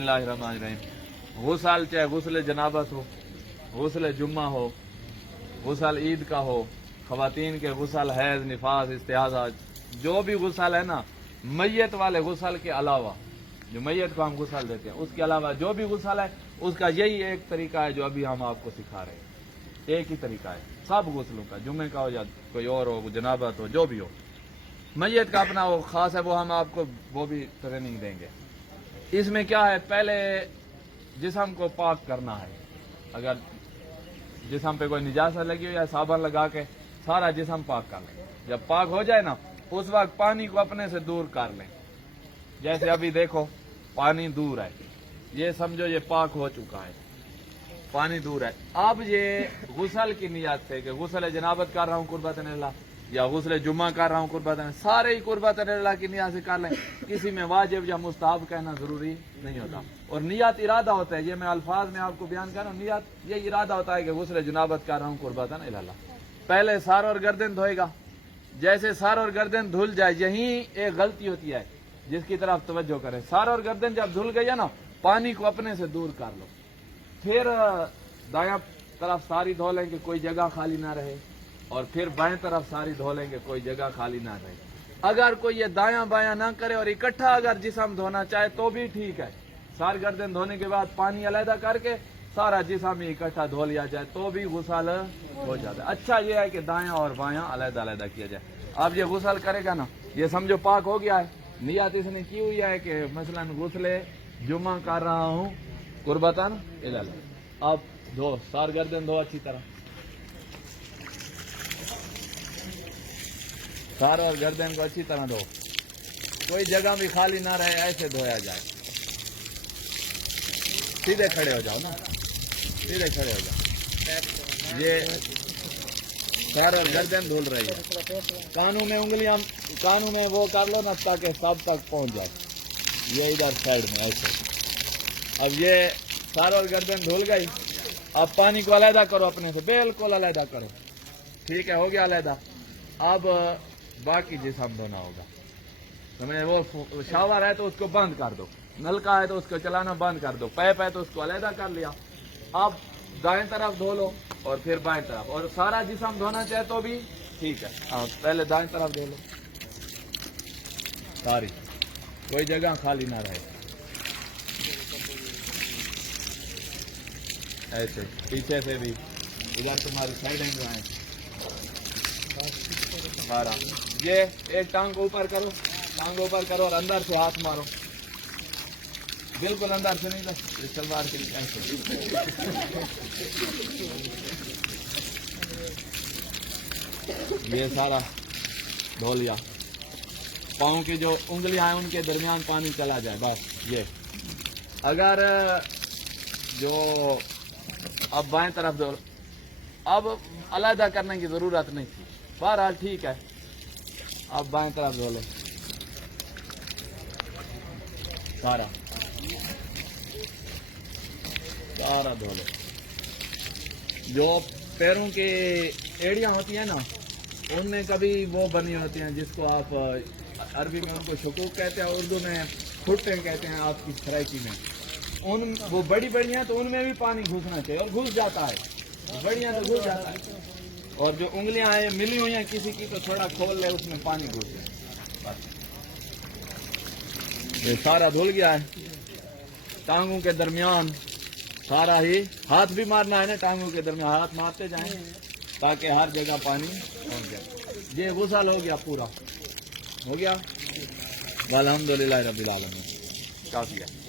बिस्मिल्लाहिर्रहमानिर्रहीम। गुस्ल चाहे गुस्ल जनाबत हो, गुस्ल जुम्मा हो, गुस्ल ईद का हो, ख़वातीन के गुस्ल हैज़ निफास इस्तिहाज़ा, जो भी गुस्ल है ना, मैयत वाले गुस्ल के अलावा, जो मैयत को हम गुस्ल देते हैं उसके अलावा जो भी गुस्ल है उसका यही एक तरीका है जो अभी हम आपको सिखा रहे हैं। एक ही तरीका है सब गुस्लों का, जुम्मे का हो या कोई और हो, जनाबत हो, जो भी हो। मैयत का अपना वो खास है, वो हम आपको वो भी ट्रेनिंग देंगे। इसमें क्या है, पहले जिस्म को पाक करना है। अगर जिस्म पे कोई निजासा लगी हो या साबुन लगा के सारा जिस्म पाक कर लें। जब पाक हो जाए ना, उस वक्त पानी को अपने से दूर कर लें। जैसे अभी देखो पानी दूर है, ये समझो ये पाक हो चुका है, पानी दूर है। अब ये गुस्ल की नियत से कि गुस्ल जनाबत कर रहा हूँ कुर्बतन अल्लाह, या गुस्ल जुम्मा कर रहा हूँ कुर्बतन, सारे ही कुर्बतन अल्लाह की नियत से कर लें। किसी में वाजिब या मुस्ताहब कहना जरूरी नहीं होता। और नियत इरादा होता है, ये मैं अल्फाज में आपको बयान कर रहा हूँ। नियत ये इरादा होता है कि गुस्ल जनाबत कर रहा हूँ कुर्बतन अल्लाह। पहले सर और गर्दन धोएगा। जैसे सर और गर्दन धुल जाए, यही एक गलती होती है जिसकी तरफ तवज्जो करें। सर और गर्दन जब धुल गई है ना, पानी को अपने से दूर कर लो। फिर दायां तरफ सारी धो लेंगे, कोई जगह खाली ना रहे, और फिर बाएं तरफ सारी धो लेंगे, कोई जगह खाली ना रहे। अगर कोई ये दायां बायां ना करे और इकट्ठा अगर जिस्म धोना चाहे तो भी ठीक है। सर गर्दन धोने के बाद पानी अलहदा करके सारा जिस्म इकट्ठा धो लिया जाए तो भी गुस्ल हो जाता है। अच्छा ये है कि दायां और बायां अलहदा अलहदा किया जाए। अब ये गुस्ल करेगा ना, ये समझो पाक हो गया है। नियत इसने की हुई है कि मसलन गुस्ले जुम्मा कर रहा हूँ कुर्बतन इल्लल्लाह। अब धो, सर गर्दन धो अच्छी तरह, सर और गर्दन को अच्छी तरह धो, कोई जगह भी खाली ना रहे, ऐसे धोया जाए। सीधे खड़े हो जाओ ना, सीधे खड़े हो जाओ। ये सर और गर्दन धुल रही है, कानों में उंगलियां, कानों में वो कर लो ना ताकि सब तक पहुंच जाए। ये इधर साइड में ऐसे। अब ये सर और गर्दन धुल गई। अब पानी को अलहदा करो, अपने से बिल्कुल अलहदा करो। ठीक है, हो गया अलहदा। अब बाकी जिस्म धोना होगा। तुम्हें वो शावर है तो उसको बंद कर दो, नलका है तो उसको चलाना बंद कर दो, पैप है तो उसको अलहदा कर लिया। अब दाएं तरफ धो लो और फिर बाएं तरफ, और सारा जिस्म धोना चाहे तो भी ठीक है। पहले दाएं तरफ धो लो सारी, कोई जगह खाली ना रहे। ऐसे पीछे से भी, इधर तुम्हारी साइड में आए सारा। ये एक टांग को ऊपर करो, टांग को ऊपर करो और अंदर से हाथ मारो, बिल्कुल अंदर से नहीं, बस सलवार के लिए ऐसे। ये सारा धो लिया। पाँव की जो उंगलियां हैं उनके दरमियान पानी चला जाए, बस ये। अगर जो अब बाएं तरफ धो, अब अलहदा करने की जरूरत नहीं थी, बहरहाल ठीक है। अब बाएं तरफ धो लो सारा, सारा धो लो। जो पैरों की एड़ियां होती हैं ना, उनमें कभी वो बनी होती हैं जिसको आप अरबी में उनको शकूक कहते हैं, उर्दू में खुट्टे कहते हैं आपकी सराइकी में। उन वो बड़ी बड़ियां तो उनमें भी पानी घुसना चाहिए, और घुस जाता है, बड़ियां तो घुस जाता है। और जो उंगलियां हैं मिली हुई हैं किसी की, तो थोड़ा खोल ले, उसमें पानी घुस जाए बस। ये सारा धुल गया है। टांगों के दरमियान सारा ही, हाथ भी मारना है ना, टांगों के दरमियान हाथ मारते जाएं ताकि हर जगह पानी पहुंच जाए। ये गुस्ल हो गया, पूरा हो गया। अल्हम्दुलिल्लाह रब्बिल आलमीन, काफी है।